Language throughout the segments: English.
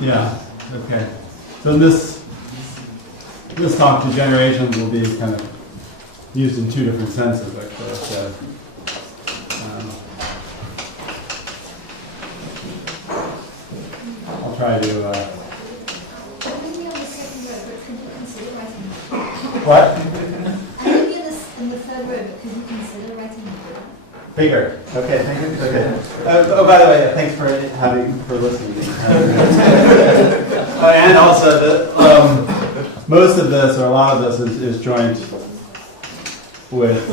Yeah. Okay. So this talk, degenerations, will be kind of used in two different senses, actually. So, I'll try to. What? I think in the third row, but could you consider writing it bigger? Okay, thank you. Okay. Oh, by the way, thanks for listening. And also, most of this, or a lot of this, is joint with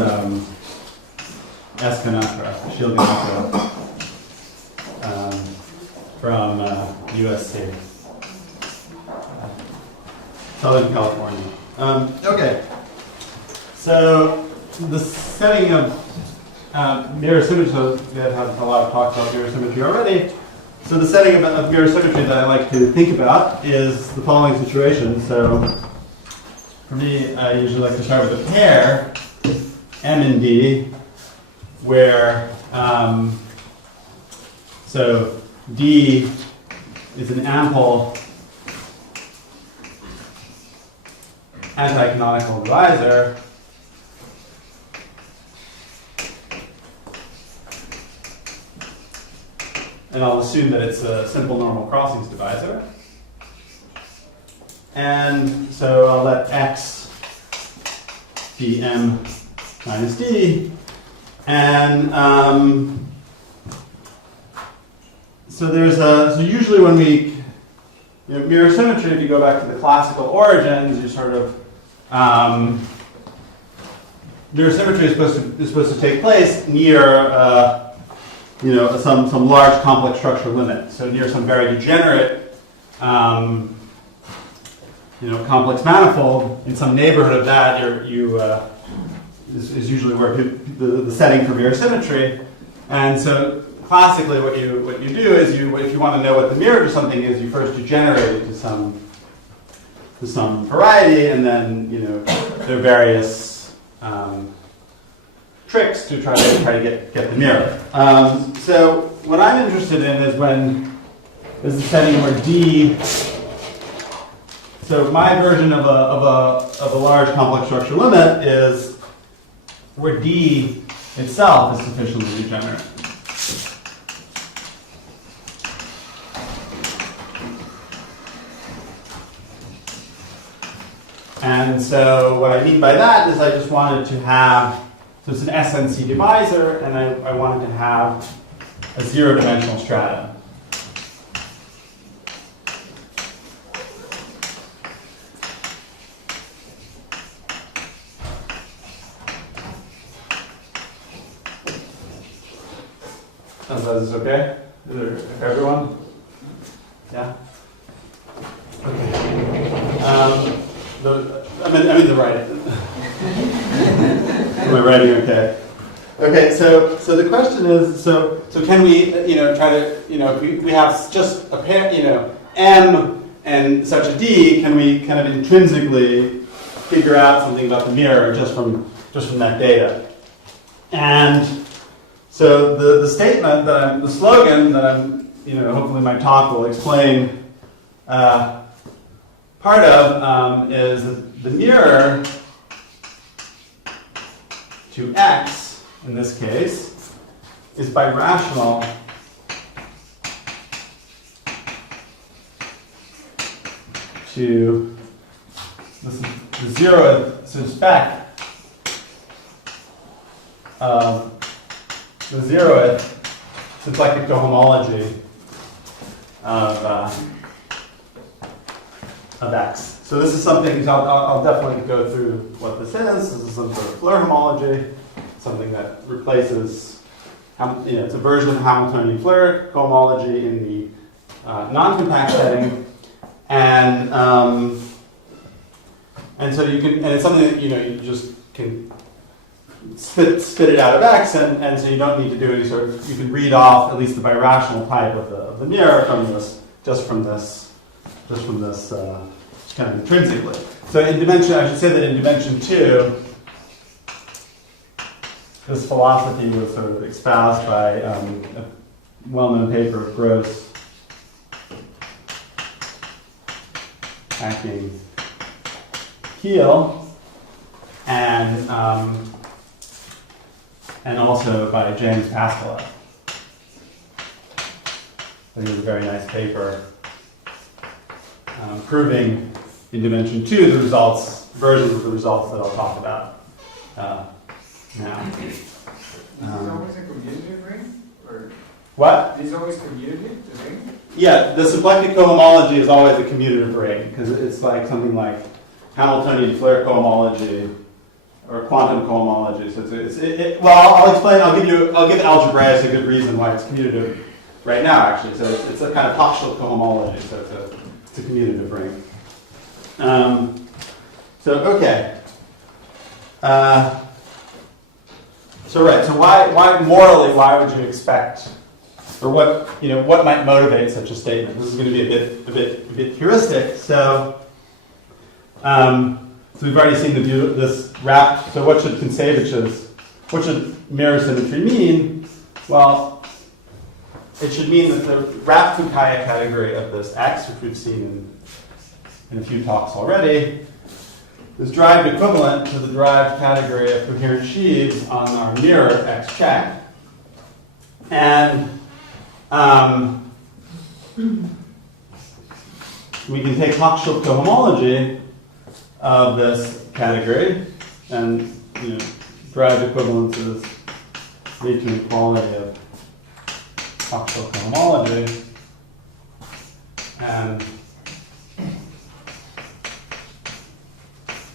Espinacra, shielding from USC, Southern California. Okay, so the setting of mirror symmetry, so we have had a lot of talk about mirror symmetry already. So the setting of mirror symmetry that I like to think about is the following situation. So for me, I usually like to start with a pair, M and D, where so D is an ample anti-canonical divisor and I'll assume that it's a simple normal crossings divisor. And so I'll let X be M minus D. And so usually when we, mirror symmetry, if you go back to the classical origins, you sort of, mirror symmetry is supposed to take place near, some large complex structure limit. So near some very degenerate, complex manifold, in some neighborhood of that, is usually where the setting for mirror symmetry. And so classically, what you do is if you want to know what the mirror to something is, you first degenerate it to some variety, and then there are various tricks to try to get the mirror. So what I'm interested in is when there's a setting where D. So my version of a large complex structure limit is where D itself is sufficiently degenerate. And so what I mean by that is I just wanted to have, so it's an SNC divisor, and I wanted to have a zero-dimensional stratum. Is this okay? Everyone? Yeah? Okay. I'm in the writing. Am I writing okay? Okay, so the question is, so can we, try to, if we have just a pair, M and such a D, can we kind of intrinsically figure out something about the mirror just from that data? And so the statement the slogan that I'm, hopefully my talk will explain part of is the mirror to X, in this case, is birational to the zeroth suspect of the zeroth symplectic cohomology of X. So this is something, I'll definitely go through what this is. This is some sort of Floer homology, something that replaces, it's a version of Hamiltonian Floer cohomology in the non-compact setting. And so you can, and it's something that, you just can spit it out of X, and so you don't need to do any sort of, you can read off at least the birational type of the mirror from this, just from this kind of intrinsically. So in dimension, I should say that in dimension 2, this philosophy was sort of espoused by a well-known paper of Gross Hacking Heel, and also by James Pascal. I think it was a very nice paper proving in dimension 2 the results, versions of the results that I'll talk about now. Is it always a commutative ring? Or What? is it always commutative, the ring? Yeah, the symplectic cohomology is always a commutative ring because it's like something like Hamiltonian Floer cohomology or quantum cohomology. So well, I'll explain. I'll give algebraists a good reason why it's commutative right now. Actually, so it's a kind of Hausdorff cohomology. So it's a commutative ring. So okay. So why morally, why would you expect, or what might motivate such a statement? This is going to be a bit heuristic. So we've already seen this wrapped. So what should mirror symmetry mean? Well, it should mean that the wrapped Fukaya category of this X, which we've seen in a few talks already, is derived equivalent to the derived category of coherent sheaves on our mirror X check. And we can take Hausdorff cohomology of this category and derive equivalent to this lead to equality of Hausdorff cohomology. And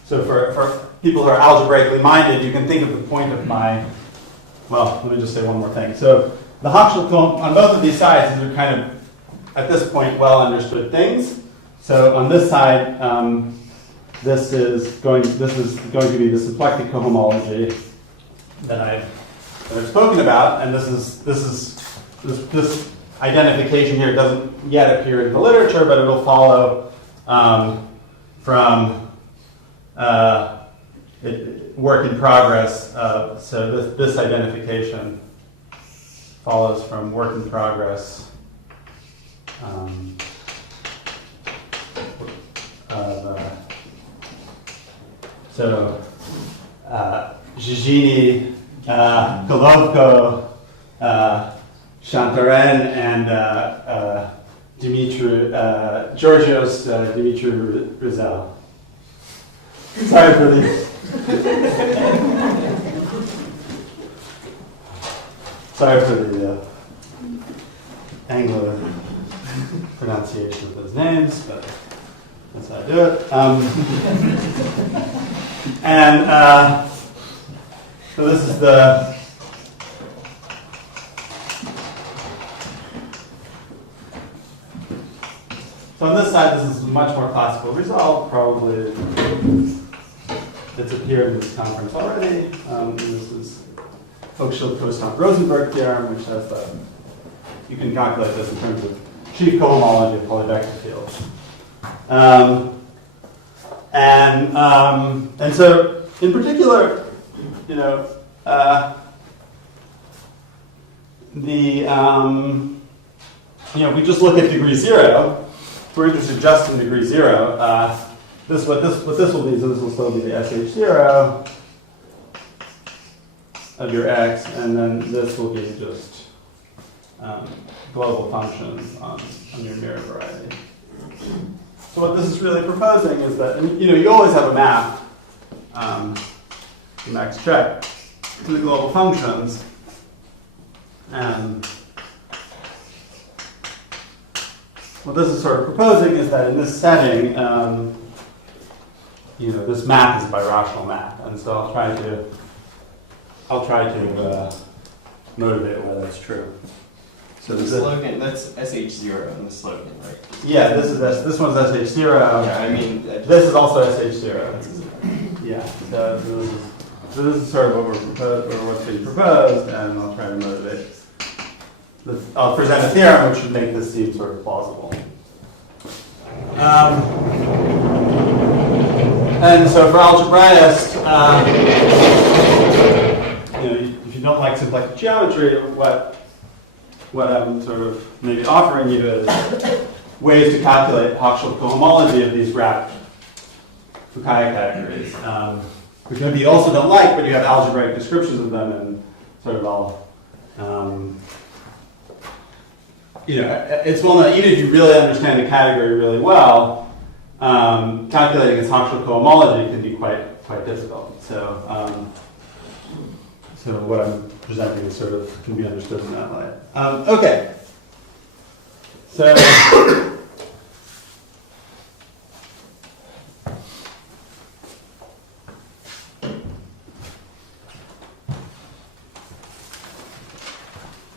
so for people who are algebraically minded, you can think of the point of my, well, let me just say one more thing. So the Hausdorff on both of these sides, these are kind of, at this point, well understood things. So on this side, this is going to be the symplectic cohomology that I've spoken about, and this identification here doesn't yet appear in the literature, but it'll follow from work in progress. So this identification follows from work in progress Gigini, Golovko, Chantarin, and Georgios Dimitri Rizal. Sorry for the Anglo pronunciation of those names, but that's how I do it. So this is the so on this side, this is a much more classical result. Probably it's appeared in this conference already. This is Hochschild-Kostoff-Rosenberg theorem, which has the, you can calculate this in terms of chief cohomology of polyvector fields. And so, in particular, we just look at degree 0. If we're interested just in degree 0, what this will be, so this will still be the SH0 of your X, and then this will be just global functions on your mirror variety. So what this is really proposing is that, you always have a map from X check to the global functions, and what this is sort of proposing is that in this setting, this map is a birational map, and so I'll try to motivate why that's true. So the slogan, that's SH0 in the slogan, right? Yeah, this one's SH0. Yeah, I mean, this is also SH0. Yeah, so this is sort of what we're proposed, or what's being proposed, and I'll try to motivate. I'll present a theorem which should make this seem sort of plausible. And so for algebraists, if you don't like symplectic geometry, what I'm sort of maybe offering you is, ways to calculate Hausdorff cohomology of these wrapped Fukaya categories, which maybe you also don't like, but you have algebraic descriptions of them and sort of all. It's well known, even if you really understand the category really well, calculating its Hausdorff cohomology can be quite difficult. So what I'm presenting is sort of can be understood in that light. Okay. So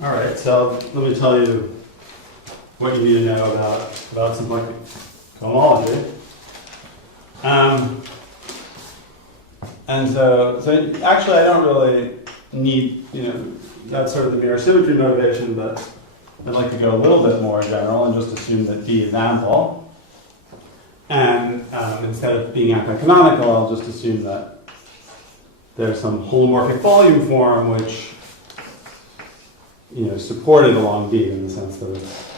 all right, so let me tell you what you need to know about symplectic cohomology. And so actually I don't really need, that's sort of the mirror symmetry motivation, but I'd like to go a little bit more general and just assume that D is ample. And instead of being anti-canonical, I'll just assume that there's some holomorphic volume form which supported along D in the sense that it's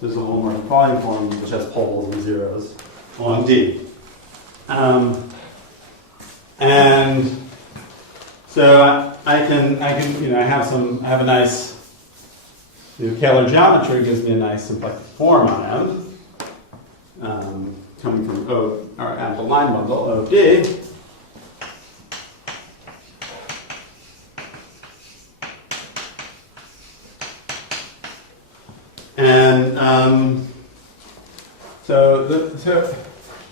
there's a holomorphic volume form which has poles and zeros along D. And so I have a nice Kähler geometry gives me a nice symplectic form on M, coming from our ample line bundle OD. And so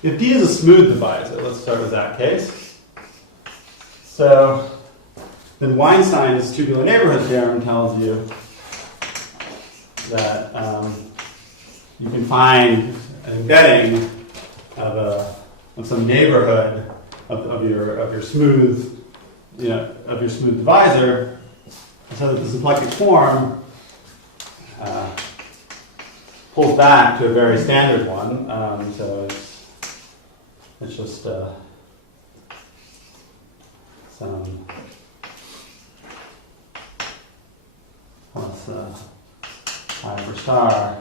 if D is a smooth divisor, let's start with that case. So then Weinstein's tubular neighborhood theorem tells you that you can find an embedding of some neighborhood of your smooth divisor, so that the symplectic form pulls back to a very standard one. So it's just some I over star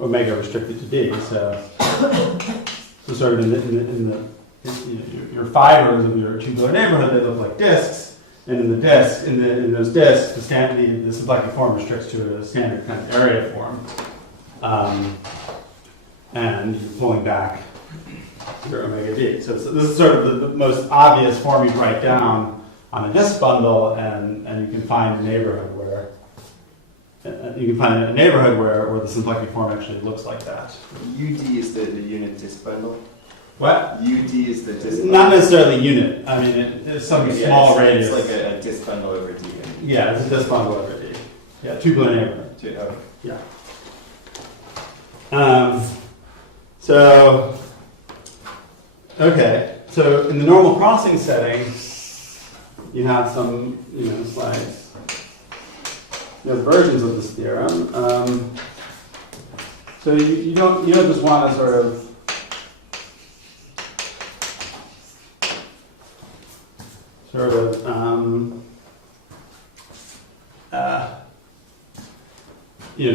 omega restricted to D. So sort of in your fibers of your tubular neighborhood, they look like disks. And in those disks, the symplectic form restricts to a standard kind of area form, and you're pulling back your omega D. So this is sort of the most obvious form you write down on a disk bundle, and you can find a neighborhood where where the symplectic form actually looks like that. UD is the unit disk bundle. What? UD is the disk bundle. Not necessarily unit. I mean, it's some small radius. It's like a disk bundle over D. Yeah, it's a disk bundle over D. Yeah, tubular neighborhood. Okay. Yeah. So in the normal crossing setting, you have some, slides. There's versions of this theorem. So you don't just want to sort of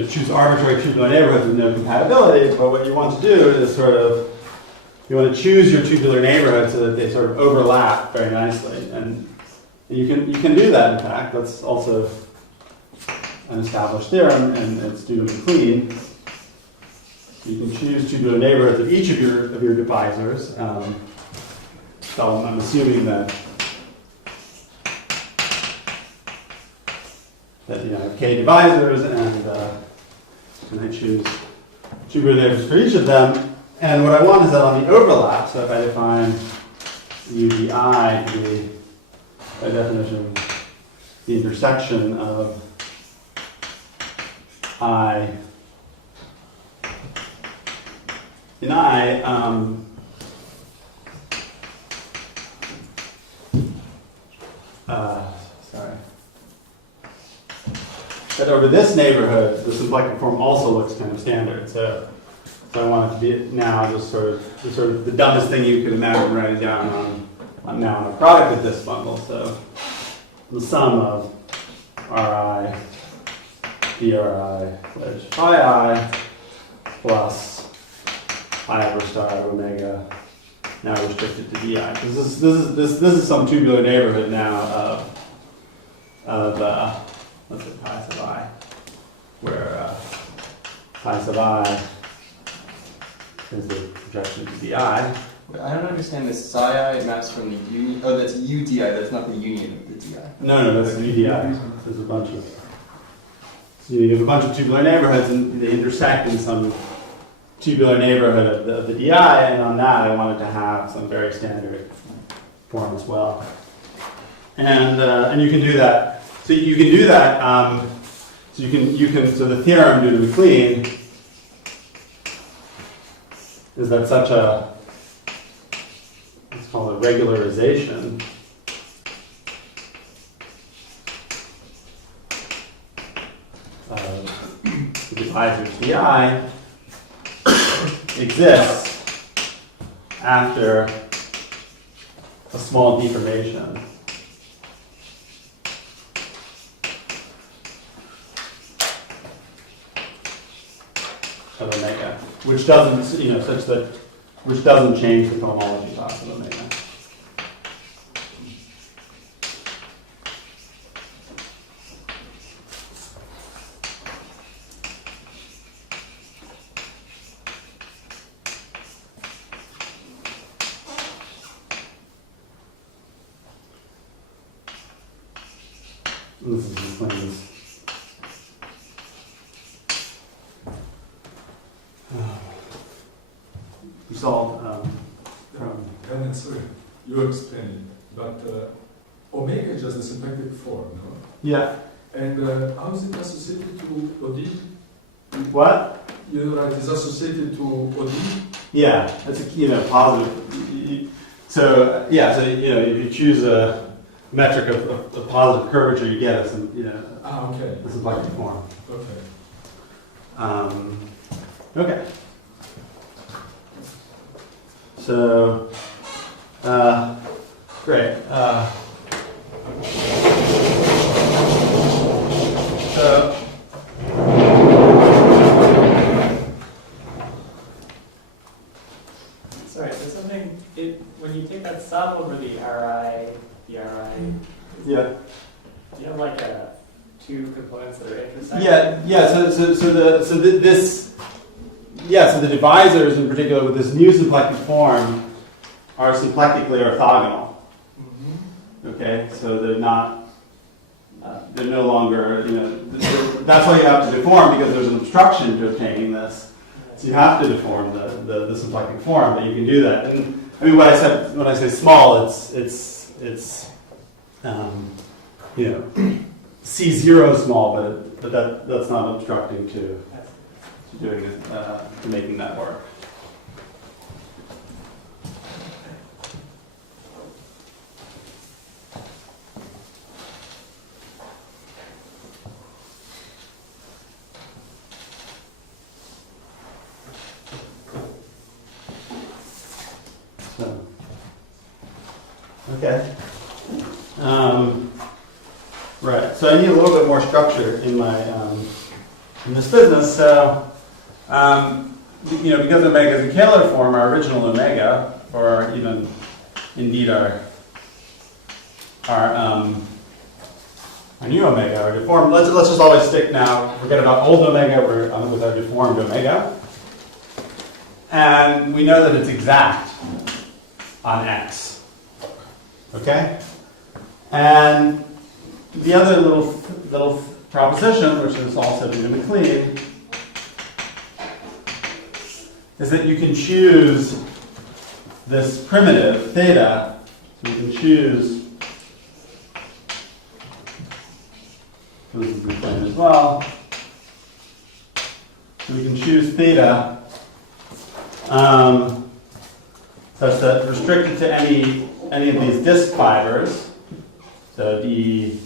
choose arbitrary tubular neighborhoods with no compatibility, but what you want to do is you want to choose your tubular neighborhood so that they sort of overlap very nicely. And you can do that, in fact. That's also an established theorem, and it's due to be clean. You can choose tubular neighborhoods of each of your divisors. So I'm assuming that I have k divisors, and I choose tubular neighbors for each of them. And what I want is that on the overlap, so if I define UDI to be, by definition, the intersection of I in I, that over this neighborhood, the symplectic form also looks kind of standard. So I want it to be now just sort of the dumbest thing you could imagine writing down now on a product of this bundle. So the sum of Ri, dri, wedge phi I, plus I over star omega, now restricted to di. This is some tubular neighborhood now of let's say pi sub I, where pi sub I is the projection to di. Wait, I don't understand this. Psi I maps from the union. Oh, that's UDI. That's not the union of the DI. No, that's UDI. There's a bunch of. So you have a bunch of tubular neighborhoods, and they intersect in some tubular neighborhood of the DI, and on that I wanted to have some very standard form as well. And you can do that. So you can do that. So the theorem due to MacLean is that such a, it's called a regularization of the divisor DI exists after a small deformation of omega, which doesn't, such that, which doesn't change the cohomology class of omega. This is MacLean's. Result from. Sorry, you explained it, but omega is just a symplectic form, no? Yeah. And how is it associated to OD? What? You write it's associated to OD? Yeah, that's a positive. So if you choose a metric of positive curvature, you get a okay. a symplectic form. Okay. Okay. So, great. Sorry, so something, when you take that sum over the RI, Yeah. do you have like two components that are intersecting? So the divisors in particular with this new symplectic form are symplectically orthogonal. Mm-hmm. Okay, so they're no longer, that's why you have to deform, because there's an obstruction to obtaining this. So you have to deform the symplectic form, but you can do that. And I mean, when I say small, it's C0 small, but that's not obstructing to doing it, to making that work. So, okay. Right. So I need a little bit more structure in my in this business. So. Because omega is a Kähler form, our original omega, or even indeed our new omega, our deformed. Let's just always stick now. Forget about old omega. We're with our deformed omega, and we know that it's exact on x. Okay, and the other little proposition, which is also due to MacLean, is that you can choose this primitive theta. So you can choose, this is MacLean as well. So we can choose theta such that restricted to any of these disk fibers, so d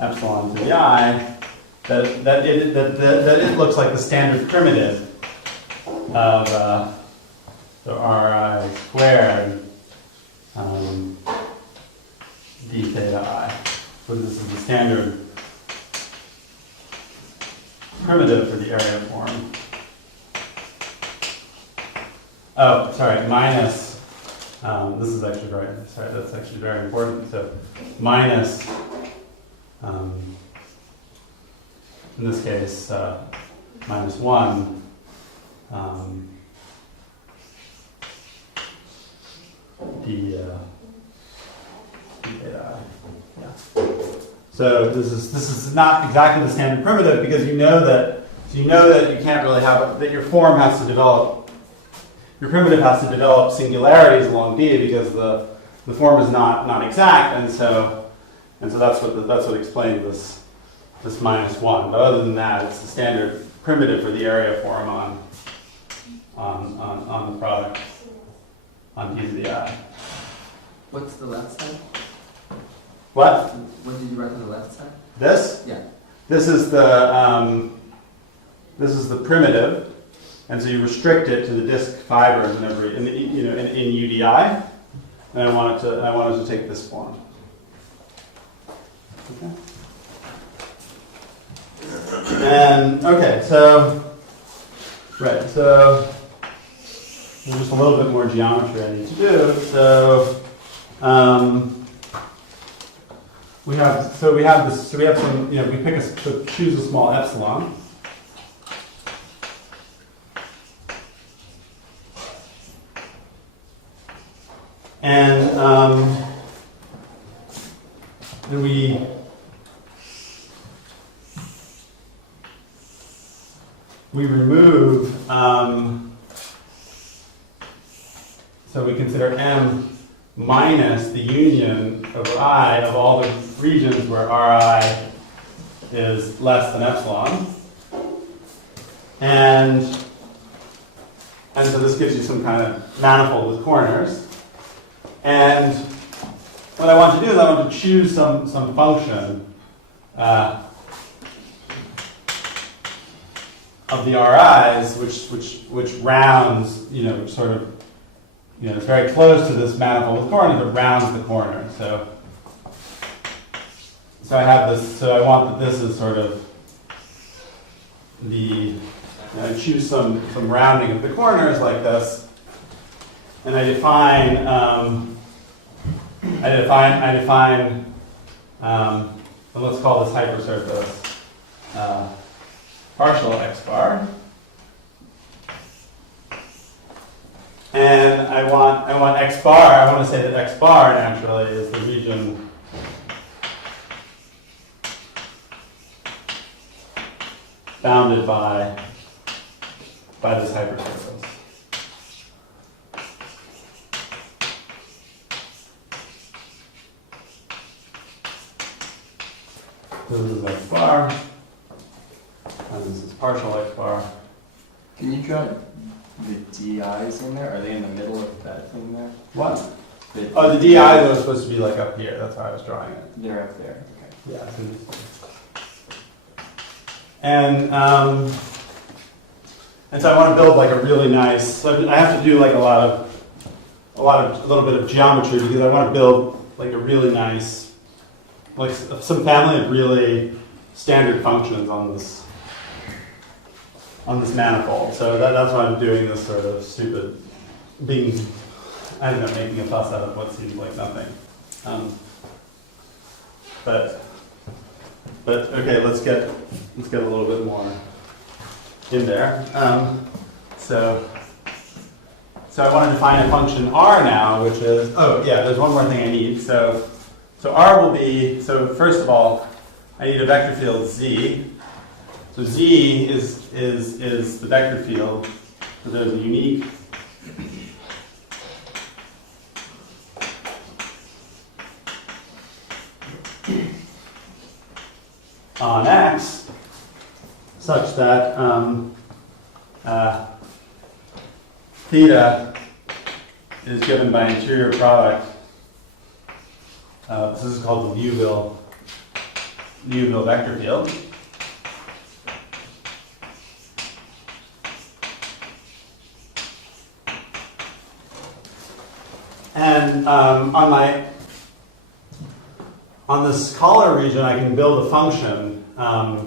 epsilon to the I, that it looks like the standard primitive of so Ri squared d theta I. So this is the standard primitive for the area form. Oh, sorry, minus, this is actually that's actually very important. So minus, in this case, minus 1, d theta I. Yeah. So this is not exactly the standard primitive because you know that you can't really have that your form has to develop, your primitive has to develop singularities along d because the form is not exact, and so that's what explains this minus 1. But other than that, it's the standard primitive for the area form on the product on d to the I. What's the left side? What? What did you write on the left side? This? Yeah. This is the primitive, and so you restrict it to the disk fibers in UDI, and I want it to take this form. Okay. And okay, so there's just a little bit more geometry I need to do. So we have some, we choose a small epsilon. And then we remove, so we consider M minus the union over I of all the regions where Ri is less than epsilon. And so this gives you some kind of manifold with corners. And what I want to do is I want to choose some function of the Ri's, which rounds, sort of, it's very close to this manifold with corners, but rounds the corner. So I have this. So I want that this is sort of the. I choose some rounding of the corners like this, and I define. So let's call this hypersurface partial x bar. And I want x bar, I want to say that x bar naturally is the region bounded by this hypersurface. So this is x bar, and this is partial x bar. Can you draw the DIs in there? Are they in the middle of that thing there? What? Oh, the DIs are supposed to be like up here. That's how I was drawing it. They're up there. Okay. Yeah. And so I want to build like a really nice. So I have to do like a little bit of geometry because I want to build like a really nice, like some family of really standard functions on this manifold. So that's why I'm doing this sort of stupid, making a fuss out of what seems like nothing. But okay, let's get a little bit more in there. So I want to define a function R now, which is, there's one more thing I need. So R will be, so first of all, I need a vector field Z. So Z is the vector field. So there's a unique on X such that theta is given by interior product. This is called the Liouville vector field. And on this collar region, I can build a function. I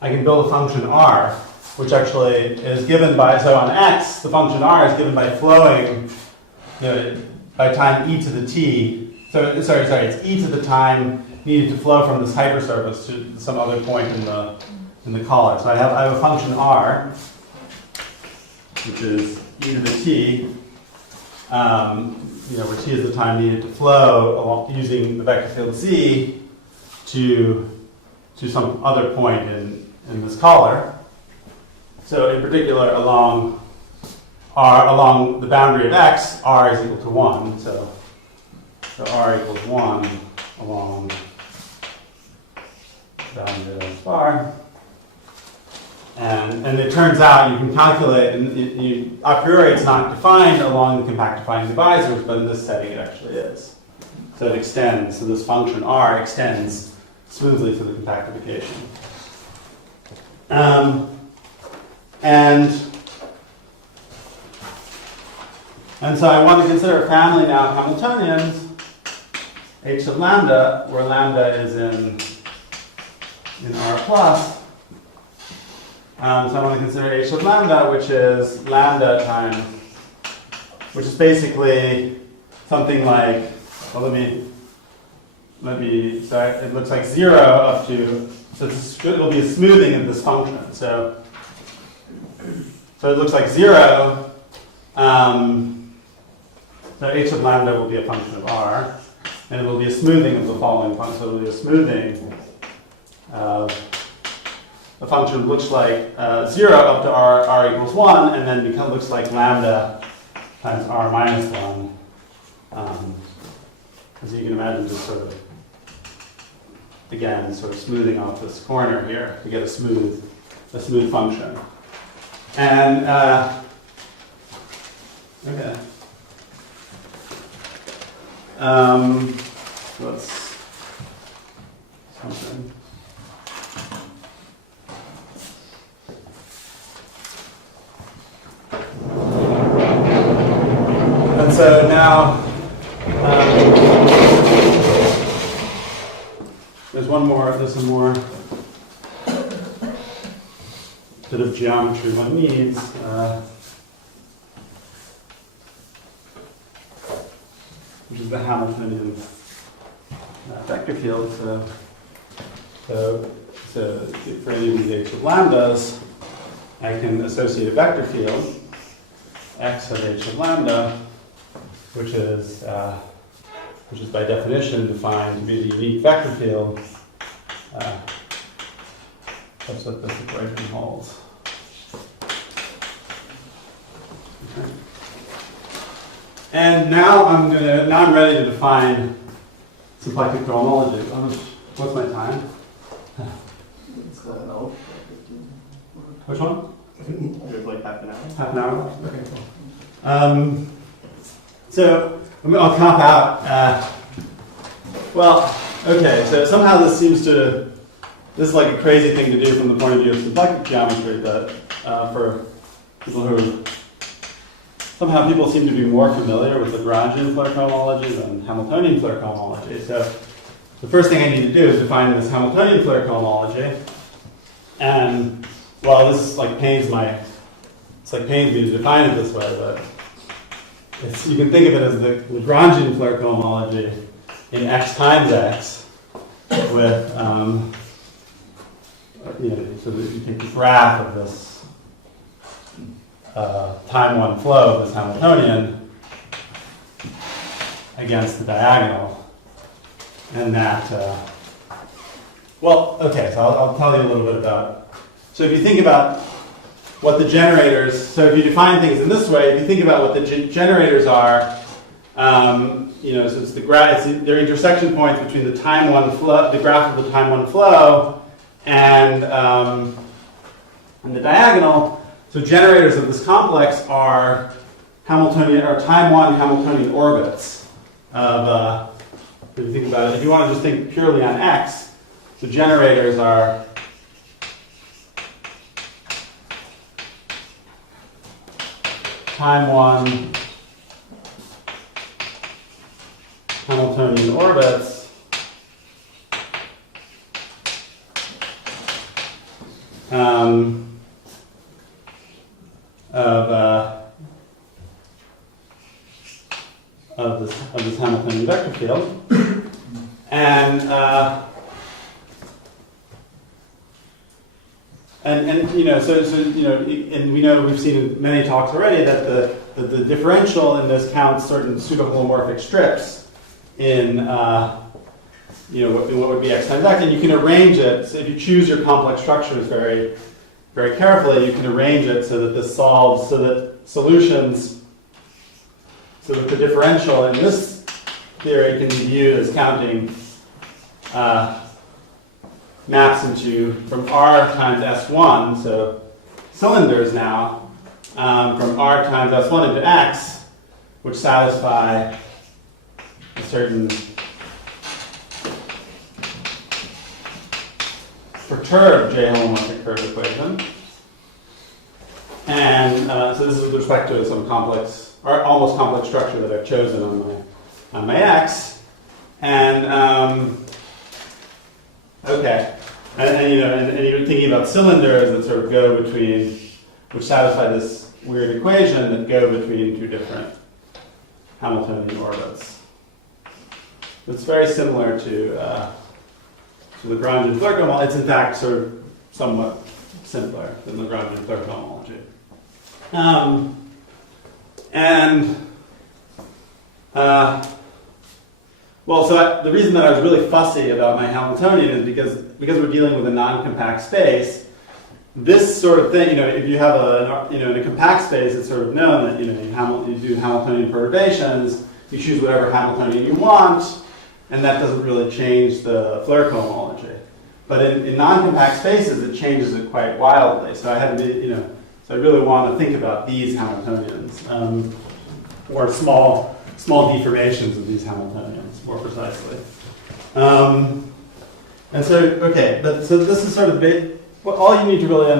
can build a function r, which actually is given by, so on x, the function r is given by flowing, by time e to the t. So sorry, it's e to the time needed to flow from this hypersurface to some other point in the collar. So I have a function r, which is e to the t, where t is the time needed to flow along, using the vector field z to some other point in this collar. So in particular, along the boundary of x, r is equal to 1. So r equals 1 along the boundary of x bar. And it turns out you can calculate, and a priori it's not defined along the compactifying divisors, but in this setting it actually is. So it extends, so this function r extends smoothly to the compactification. And so I want to consider a family now of Hamiltonians, h sub lambda, where lambda is in R plus. So I want to consider h sub lambda, which is lambda times, which is basically something like, well, so it looks like 0 up to, so it'll be a smoothing of this function. So it looks like 0. So h sub lambda will be a function of r, and it will be a smoothing of the following function. So it will be a smoothing of the function looks like 0 up to r equals 1, and then looks like lambda times r minus 1. As you can imagine, just sort of, again, sort of smoothing off this corner here to get a smooth function. And, okay. Let's something. And so now there's some more bit of geometry one needs. Which is the Hamiltonian vector field. So for any of these h of lambdas, I can associate a vector field, x of h of lambda, which is by definition defined to be the unique vector field such that this equation holds. Okay. And now I'm ready to define symplectic cohomology. What's my time? It's no. Which one? There's like half an hour. Half an hour? Okay, cool. So I'll cop out. So somehow this is like a crazy thing to do from the point of view of symplectic geometry, but for people somehow people seem to be more familiar with Lagrangian Floer cohomology than Hamiltonian Floer cohomology. So the first thing I need to do is define this Hamiltonian Floer cohomology. And well, this pains me to define it this way, but you can think of it as the Lagrangian Floer cohomology in x times x with so that you take the graph of this time one flow of this Hamiltonian against the diagonal, and that so I'll tell you a little bit about. So if you think about what the generators, so if you define things in this way, if you think about what the generators are, so it's their intersection points between the time one flow, the graph of the time one flow, and the diagonal. So generators of this complex are Hamiltonian or time one Hamiltonian orbits of. If you think about it, if you want to just think purely on x, the generators are time one Hamiltonian orbits of this Hamiltonian vector field, and you know, so you know, and we know we've seen in many talks already that the differential in this counts certain pseudo-holomorphic strips in you know, what would be x times x, and you can arrange it. So if you choose your complex structures very, very carefully, you can arrange it so that this solves, so that solutions, so that the differential in this theory can be viewed as counting maps into from R times S1, so cylinders now, from R times S1 into X, which satisfy a certain perturbed J-holomorphic curve equation. And so this is with respect to some complex, or almost complex structure that I've chosen on my X. And okay, and you know, and you're thinking about cylinders that sort of go between, which satisfy this weird equation that go between two different Hamiltonian orbits. It's very similar to Lagrange and Floer cohomology. It's in fact sort of somewhat simpler than Lagrange and Floer cohomology. Well, so the reason that I was really fussy about my Hamiltonian is because we're dealing with a non-compact space. This sort of thing, you know, if you have in a compact space, it's sort of known that, you know, you do Hamiltonian perturbations, you choose whatever Hamiltonian you want, and that doesn't really change the Floer cohomology. But in non-compact spaces, it changes it quite wildly. So I had to, you know, so I really want to think about these Hamiltonians, or small deformations of these Hamiltonians, more precisely. And so, okay, so this is sort of well, all you need to really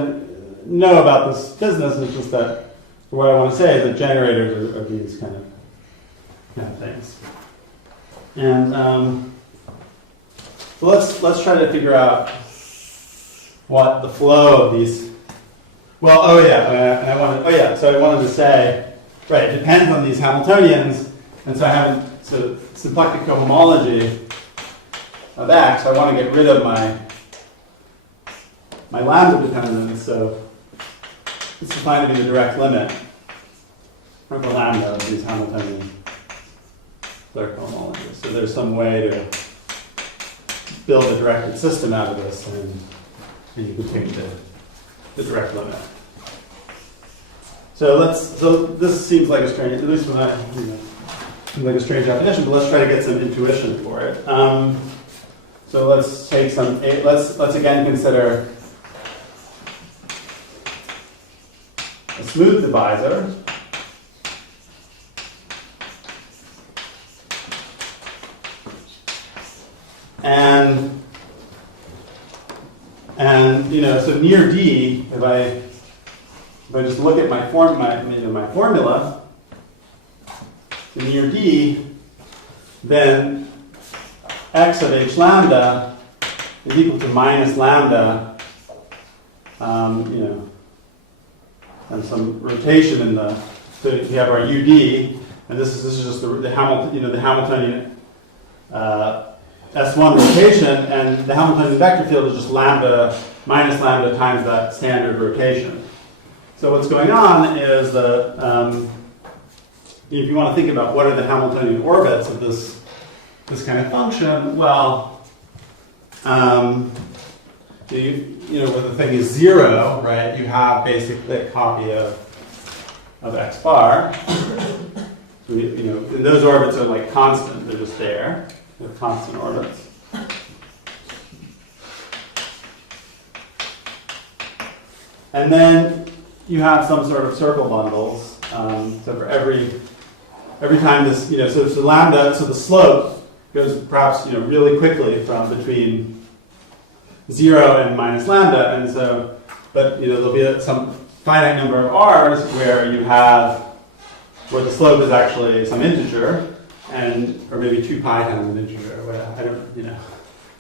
know about this business is just that what I want to say is that generators are these kind of things. And so let's try to figure out what the flow of these. Well, so I wanted to say, right, it depends on these Hamiltonians, and so symplectic cohomology of X, I want to get rid of my lambda dependence, so this is defined to be the direct limit of the lambda of these Hamiltonian Floer cohomologies. So there's some way to build a directed system out of this, and you can take the direct limit. So this seems like a strange, at least when seems like a strange definition, but let's try to get some intuition for it. So let's take let's again consider a smooth divisor. And you know, so near D, if I just look at my formula, so near D, then x of h lambda is equal to minus lambda, you know, and some rotation in the. So if you have our UD, and this is just the Hamiltonian S1 rotation, and the Hamiltonian vector field is just lambda minus lambda times that standard rotation. So what's going on is that if you want to think about what are the Hamiltonian orbits of this kind of function, well, you know, when the thing is 0, right, you have basically a copy of x bar. So you know, and those orbits are like constant; they're just there. They're constant orbits. And then you have some sort of circle bundles. So for every time this, you know, so lambda, so the slope goes perhaps, you know, really quickly from between 0 and minus lambda, and so, but you know, there'll be some finite number of r's where the slope is actually some integer, or maybe 2 pi times an integer, or whatever. I don't,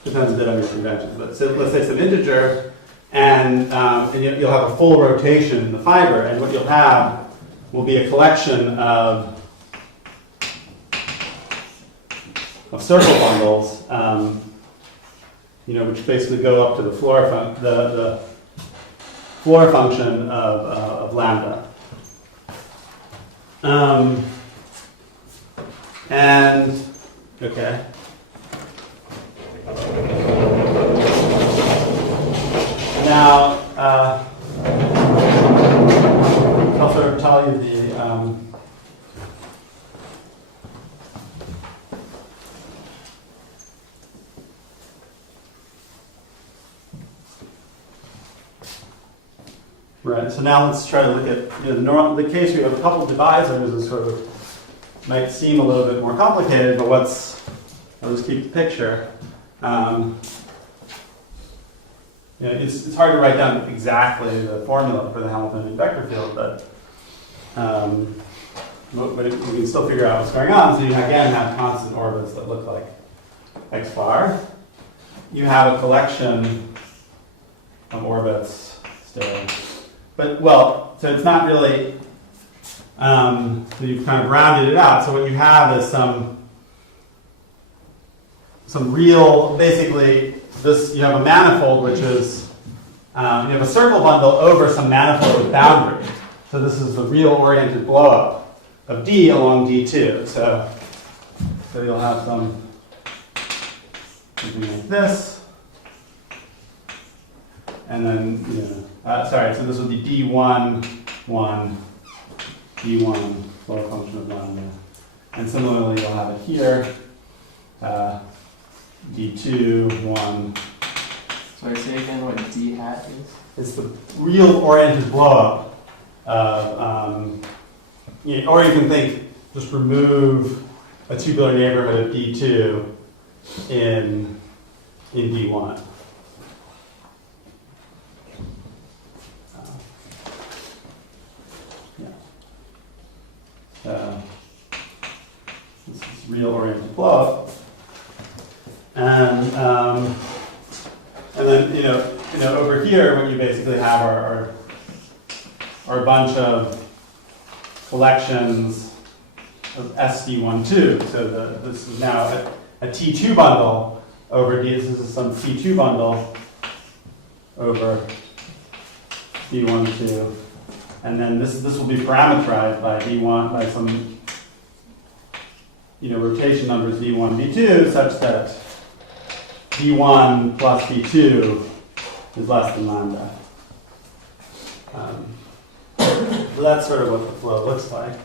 depends a bit on your convention. But so let's say some integer, and you'll have a full rotation in the fiber, and what you'll have will be a collection of circle bundles, which basically go up to the Floer function of lambda. And okay. Now, I'll sort of tell you the right. So now let's try to look at the case we have a couple of divisors is sort of might seem a little bit more complicated, but I'll just keep the picture. It's hard to write down exactly the formula for the Hamiltonian vector field, but we can still figure out what's going on. So you again have constant orbits that look like x bar. You have a collection of orbits still, but so it's not really. You've kind of rounded it out. So what you have is some real, basically, you have a manifold which is, you have a circle bundle over some manifold with boundary. So this is the real oriented blowup of D along D2. So you'll have something like this. And then, so this would be D1, 1, D1, Floer function of lambda. And similarly, you'll have it here, D2, 1. Sorry, say again what D hat is? It's the real oriented blowup of, or you can think, just remove a tubular neighborhood of D2 in D1. This is real oriented blowup, and then over here, what you basically have are a bunch of collections of SD12. So this is now a T2 bundle over D. This is some T2 bundle over D12. And then this will be parameterized by D1 by some rotation numbers D1, D2, such that D1 plus D2 is less than lambda. So that's sort of what the flow looks like.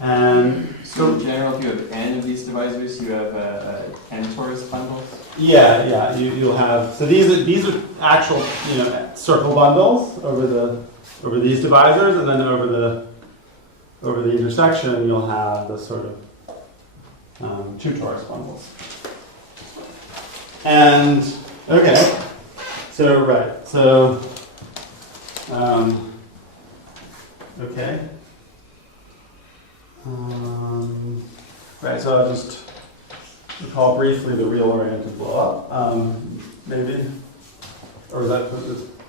And so in general, if you have n of these divisors, you have n torus bundles. Yeah. You'll have, so these are actual circle bundles over these divisors, and then over the intersection you'll have the sort of 2 torus bundles. And okay, so okay. So I'll just recall briefly the real oriented blowup, maybe, or is that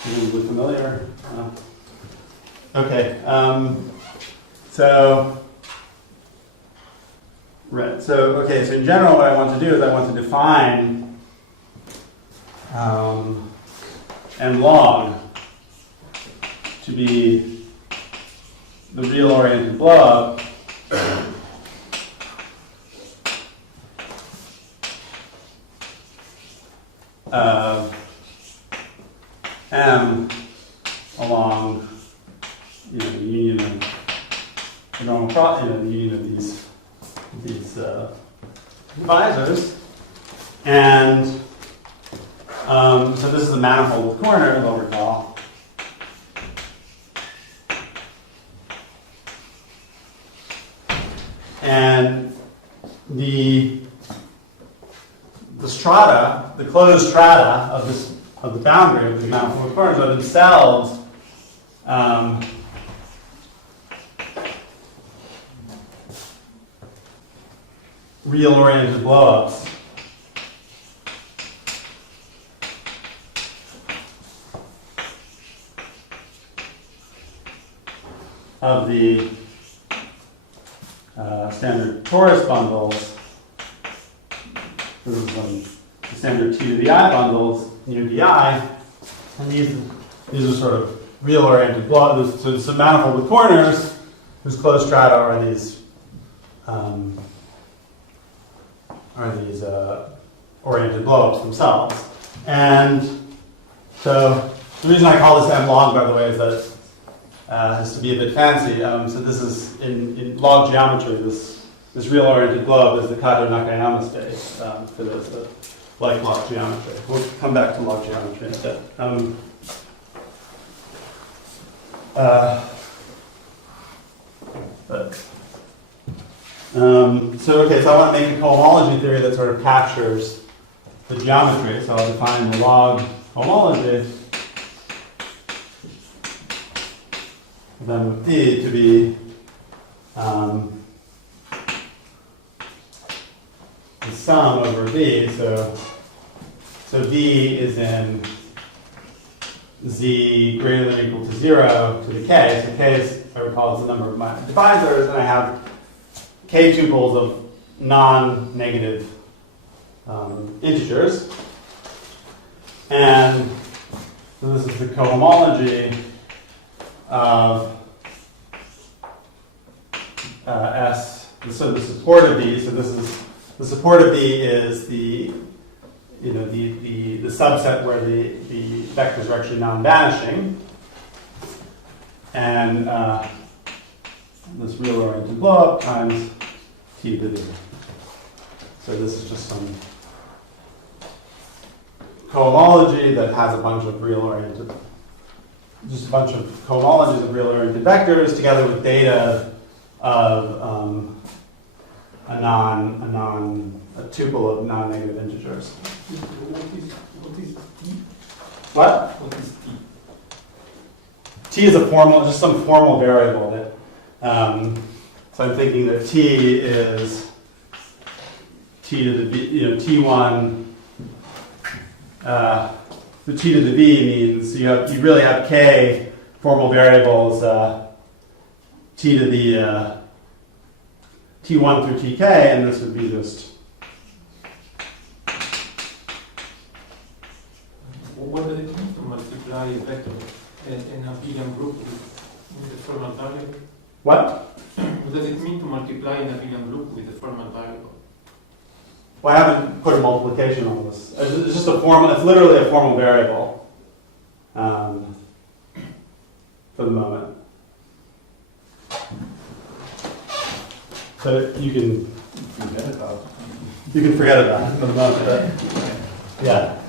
reasonably familiar? Okay. So in general, what I want to do is I want to define n log to be the real oriented blowup of M along the union of the normal the union of these divisors, and so this is a manifold with corners, I'll recall. And the strata, the closed strata of the boundary of the manifold with corners are themselves real-oriented blowups of the standard torus bundles. This is the standard T to the I bundles, mu di, and these are sort of real-oriented blowups. So it's a manifold with corners whose closed strata are these oriented blowups themselves. And so the reason I call this M log, by the way, is that is to be a bit fancy. So this is in log geometry. This real-oriented globe is the Kato-Nakayama space for this, like log geometry. We'll come back to log geometry in a bit. So I want to make a cohomology theory that sort of captures the geometry. So I'll define the log homology of M of D to be the sum over V. So V is in Z greater than or equal to 0 to the K. So K is, if I recall, is the number of my divisors, and I have K tuples of non-negative integers. And so this is the cohomology of S. So the support of B. So this is the support of B is the subset where the vectors are actually non-vanishing, and this real-oriented blowup times T to the D. So this is just some cohomology that has a bunch of just a bunch of cohomologies of real-oriented vectors together with data of a tuple of non-negative integers. What is T? What? What is T? T is a formal, just some formal variable that. So I'm thinking that T is T to the B, T1. The T to the V means you really have K formal variables T to the T1 through Tk, and this would be just. What does it mean to multiply a vector in a abelian group with a formal variable? What? What does it mean to multiply an abelian group with a formal variable? Well, I haven't put a multiplication on this. It's just a formal. It's literally a formal variable for the moment. So you can forget about it for the moment. But yeah.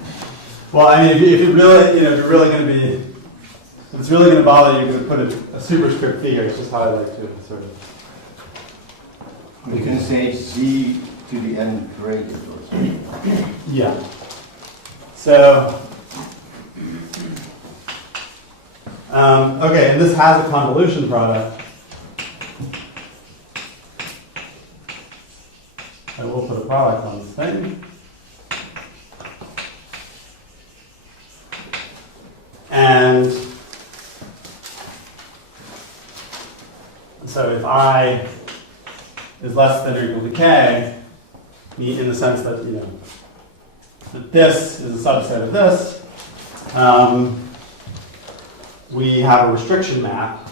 Well, I mean, if you're really, if you're really going to be, if it's really going to bother you, you're going to put a superscript figure. It's just how I like to sort of. You can say Z to the n graded or something. Yeah. So. Okay, and this has a convolution product. I will put a product on this thing. And so if I is less than or equal to K, in the sense that, that this is a subset of this, we have a restriction map,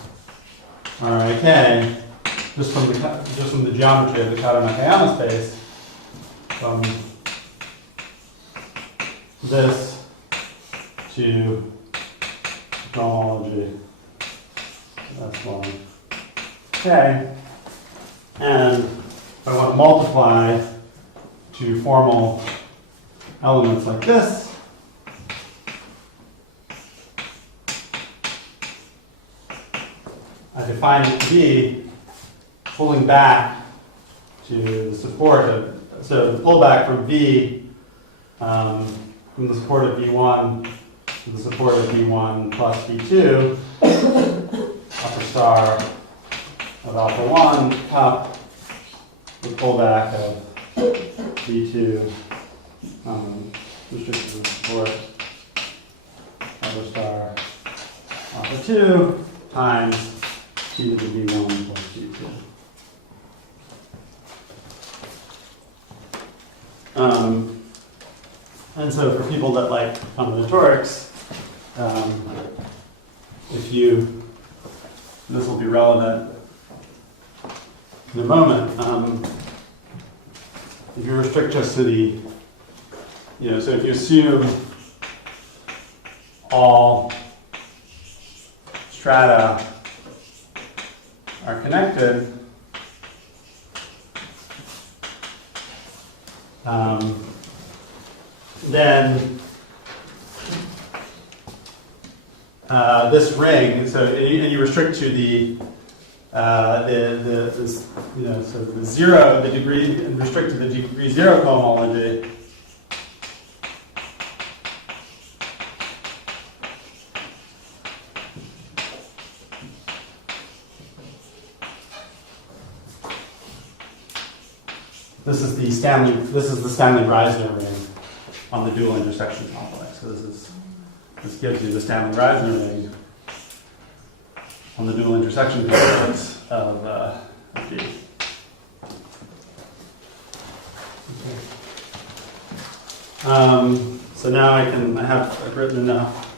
RIK, just from the geometry of the Kato-Nakayama space, from this to cohomology. That's one. Okay. And if I want to multiply to formal elements like this, I define it to be pulling back to the support of, so the pullback from V, from the support of V1 to the support of V1 plus V2, upper star of alpha 1 up the pullback of D2 restricted to support alpha star alpha 2 times t to the d1 plus d2. And so for people that like combinatorics, this will be relevant in a moment. If you restrict just to the, so if you assume all strata are connected, then this ring, so and you restrict to the so the zero, the degree, and restrict to the degree 0 cohomology. This is the Stanley-Reisner ring on the dual intersection complex. So this gives you the Stanley-Reisner ring on the dual intersection complex of D. Okay. So now I've written enough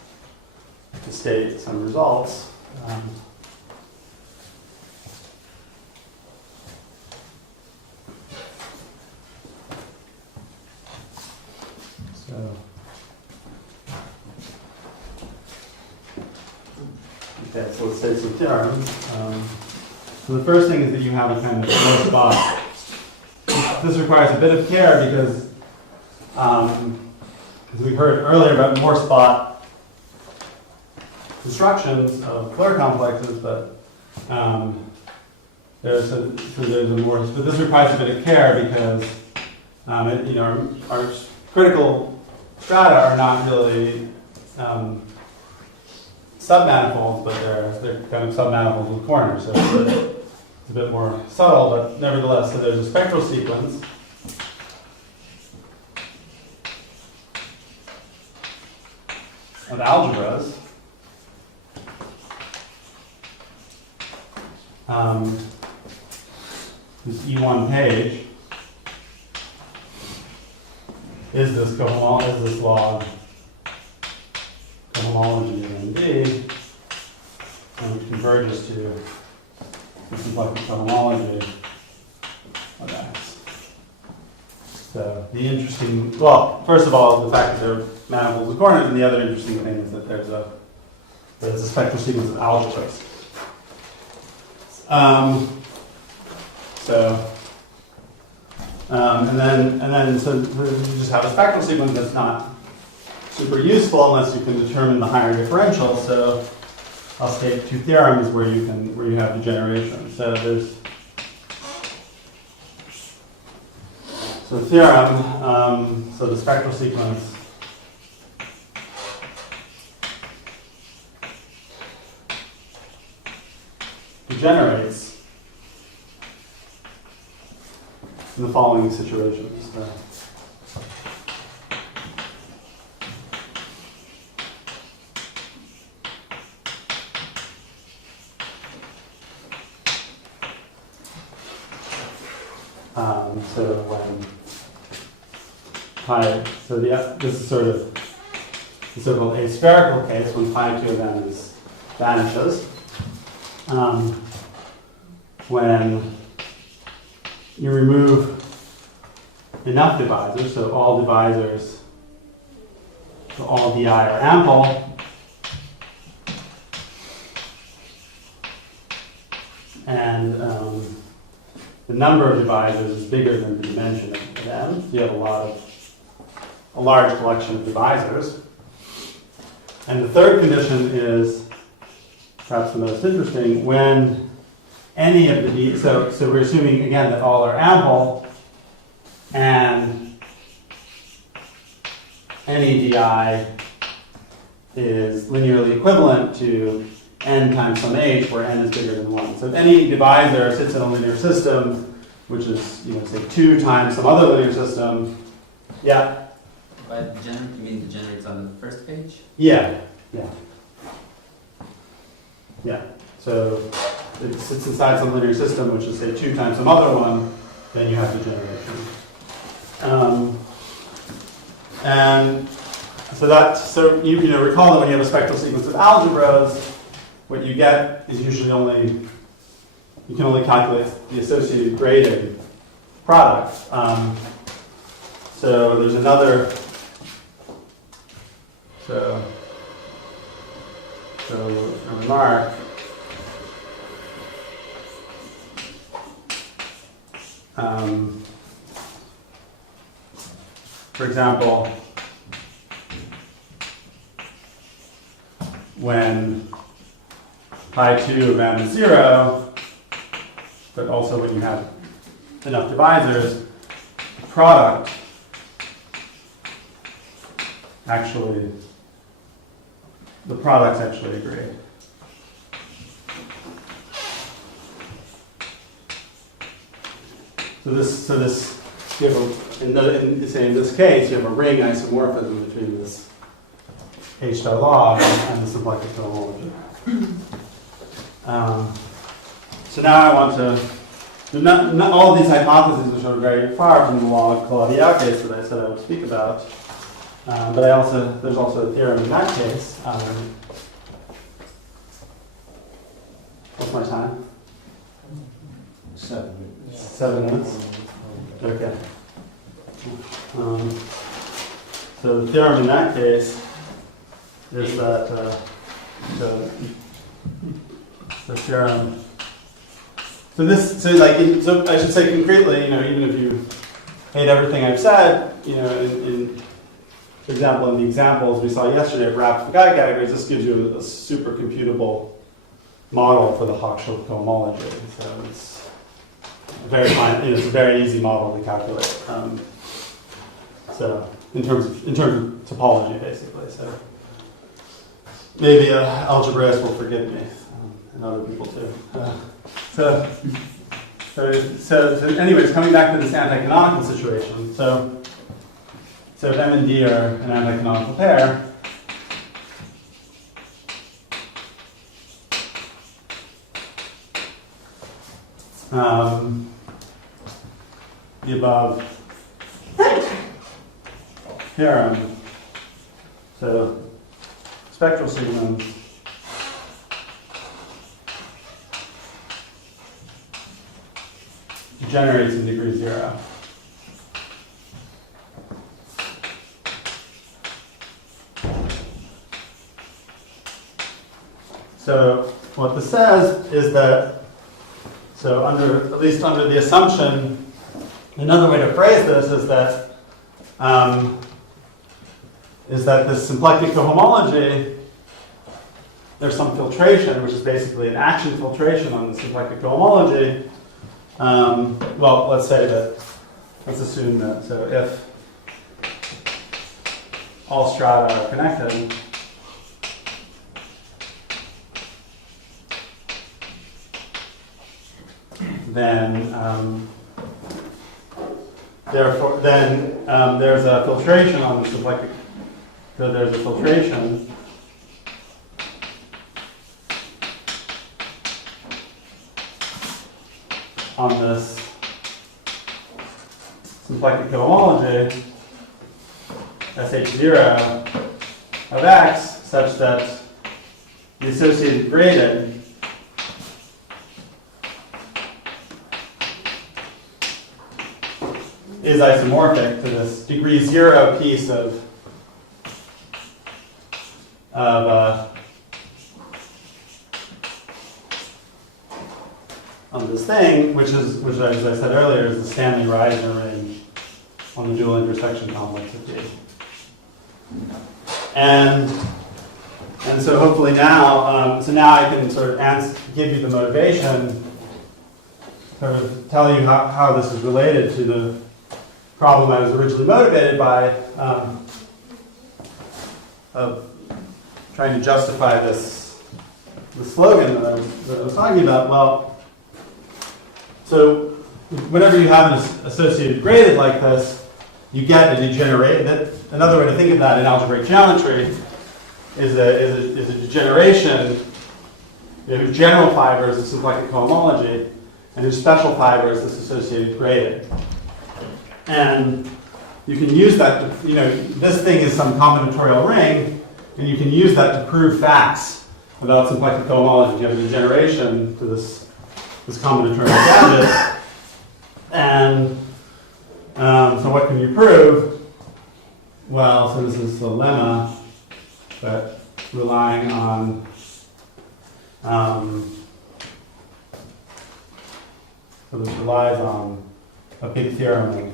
to state some results. Okay, so let's say some theorems. So the first thing is that you have a kind of low spot. This requires a bit of care because, as we heard earlier about more spot constructions of Floer complexes, but there's a more. But this requires a bit of care because our critical strata are not really submanifolds, but they're kind of submanifolds with corners, so it's a bit more subtle, but nevertheless, so there's a spectral sequence of algebras. This E1 page is this log cohomology in D, and it converges to the symplectic cohomology of X. So the interesting, first of all, the fact that they're manifolds of corners, and the other interesting thing is that there's a spectral sequence of algebras. So you just have a spectral sequence that's not super useful unless you can determine the higher differential. So I'll state two theorems where you have degeneration. So theorem. So the spectral sequence degenerates in the following situations. This is sort of the so-called aspherical case when pi 2 of n vanishes. When you remove enough divisors, so all divisors, so all di are ample, and the number of divisors is bigger than the dimension of n. So you have a large collection of divisors. And the third condition is perhaps the most interesting, when any of the d, so we're assuming again that all are ample, and any di is linearly equivalent to n times some h, where n is bigger than 1. So if any divisor sits in a linear system which is, say 2 times some other linear system. Yeah. By you mean degenerates on the first page? Yeah. So it sits inside some linear system, which is say 2 times some other one. Then you have degeneration. And so you recall that when you have a spectral sequence of algebras, what you get is usually you can only calculate the associated graded product. So there's another, so a remark. For example, when pi 2 of m is 0, but also when you have enough divisors, the product's actually a grade. So this you have in this case you have a ring isomorphism between this h star log and the symplectic cohomology. So now I want to. Not all of these hypotheses which are very far from the log Calabi-Yau case that I said I would speak about, but there's also a theorem in that case. What's my time? 7 minutes. 7 minutes. Okay. So the theorem in that case is that the theorem. So I should say concretely, even if you hate everything I've said, for example, in the examples we saw yesterday of wrapped Guy categories, this gives you a super computable model for the Hausdorff cohomology. So it's very fine. It's a very easy model to calculate. So in terms of topology, basically. So maybe algebraists will forgive me, and other people too. So anyways, coming back to this anti-canonical situation. So if M and D are an anti-canonical pair, the above theorem, so spectral sequence degenerates in degree 0. So what this says is that, at least under the assumption, another way to phrase this is that this symplectic cohomology, there's some filtration, which is basically an action filtration on the symplectic cohomology. Well, let's assume that, so if all strata are connected, then there's a filtration on the symplectic. So there's a filtration on this symplectic cohomology SH0 of X such that the associated graded is isomorphic to this degree 0 piece of this thing, which as I said earlier, is the Stanley-Reisner range on the dual intersection complex of D. And so hopefully now, now I can sort of give you the motivation, sort of tell you how this is related to the problem I was originally motivated by, of trying to justify the slogan that I was talking about. Well, so whenever you have an associated graded like this, you get a degeneration. Another way to think of that in algebraic geometry is a degeneration, whose general fiber is the symplectic cohomology, and whose special fiber is this associated graded. And you can use that to, this thing is some combinatorial ring, and you can use that to prove facts about symplectic cohomology. You have a degeneration to this combinatorial gadget. And so what can you prove? Well, so this is the lemma, but relying on so this relies on a big theorem of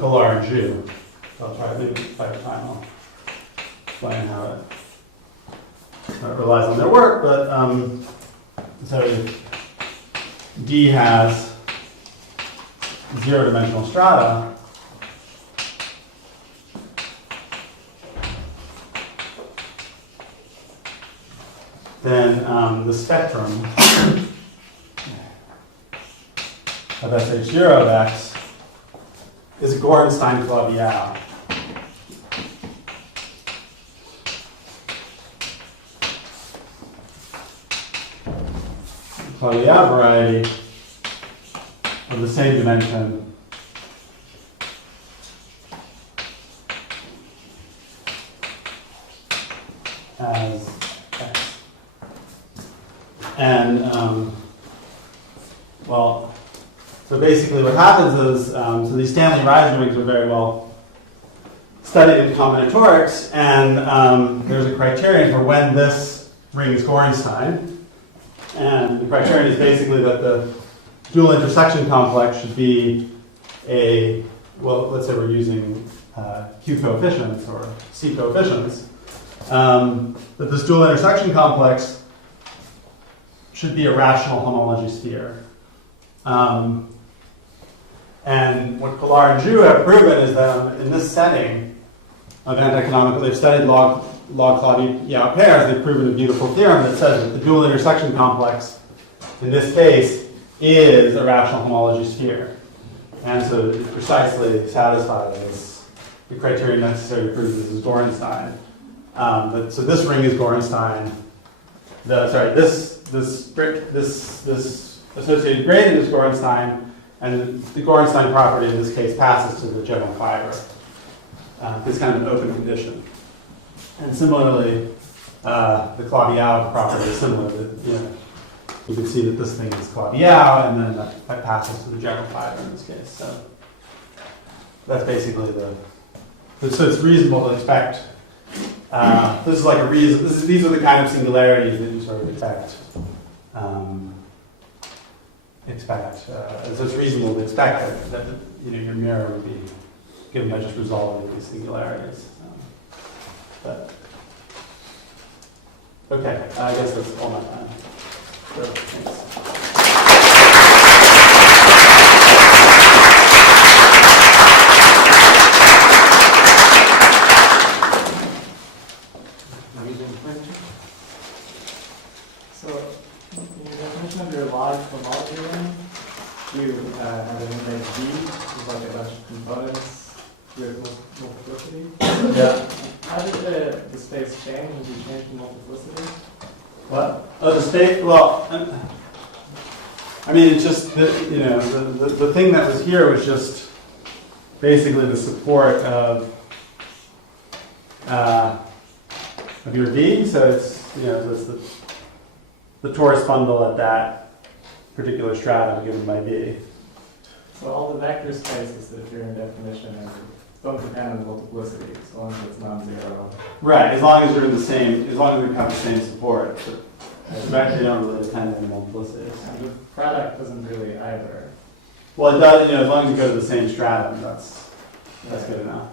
Floer and Hori-Iqbal-Vafa. I'll try to maybe by the time I'll explain how it relies on their work, but so D has zero-dimensional strata. Then the spectrum of SH0 of X is a Gorenstein Calabi-Yau. Calabi-Yau variety of the same dimension as X. And, well, so basically what happens is, so these Stanley-Reisner rings are very well studied in combinatorics, and there's a criterion for when this ring is Gorenstein. And the criterion is basically that the dual intersection complex should be a, well, let's say we're using Q coefficients or C coefficients, that this dual intersection complex should be a rational homology sphere. And what Floer and Hori-Iqbal-Vafa have proven is that in this setting of anti-canonical, they've studied log Calabi-Yau pairs, they've proven a beautiful theorem that says that the dual intersection complex, in this case, is a rational homology sphere. And so it precisely satisfies the criteria necessary to prove this is Gorenstein. So this ring is Gorenstein. This associated gradient is Gorenstein, and the Gorenstein property in this case passes to the general fiber. It's kind of an open condition. And similarly, the Calabi-Yau property is similar. You can see that this thing is Calabi-Yau, and then that passes to the general fiber in this case. So that's basically so it's reasonable to expect. This is like a reason. These are the kind of singularities that you sort of expect. And so it's reasonable to expect that your mirror would be given by just resolving these singularities. But okay, I guess that's all my time. So, thanks. So, in your definition of your log homology ring, you have an index D, which is like a bunch of components with multiplicity. Yeah. How did the space change when you changed the multiplicity? What? Oh, the state. Well, I mean, it's just the thing that was here was just basically the support of your V. So it's it's the torus bundle at that particular stratum given by V. So all the vector spaces that appear in definition don't depend on multiplicity, as long as it's non-zero. Right, as long as they're in the same, as long as we have the same support. But actually don't really depend on the multiplicities. And the product doesn't really either. Well, it does, as long as you go to the same stratum, that's good enough.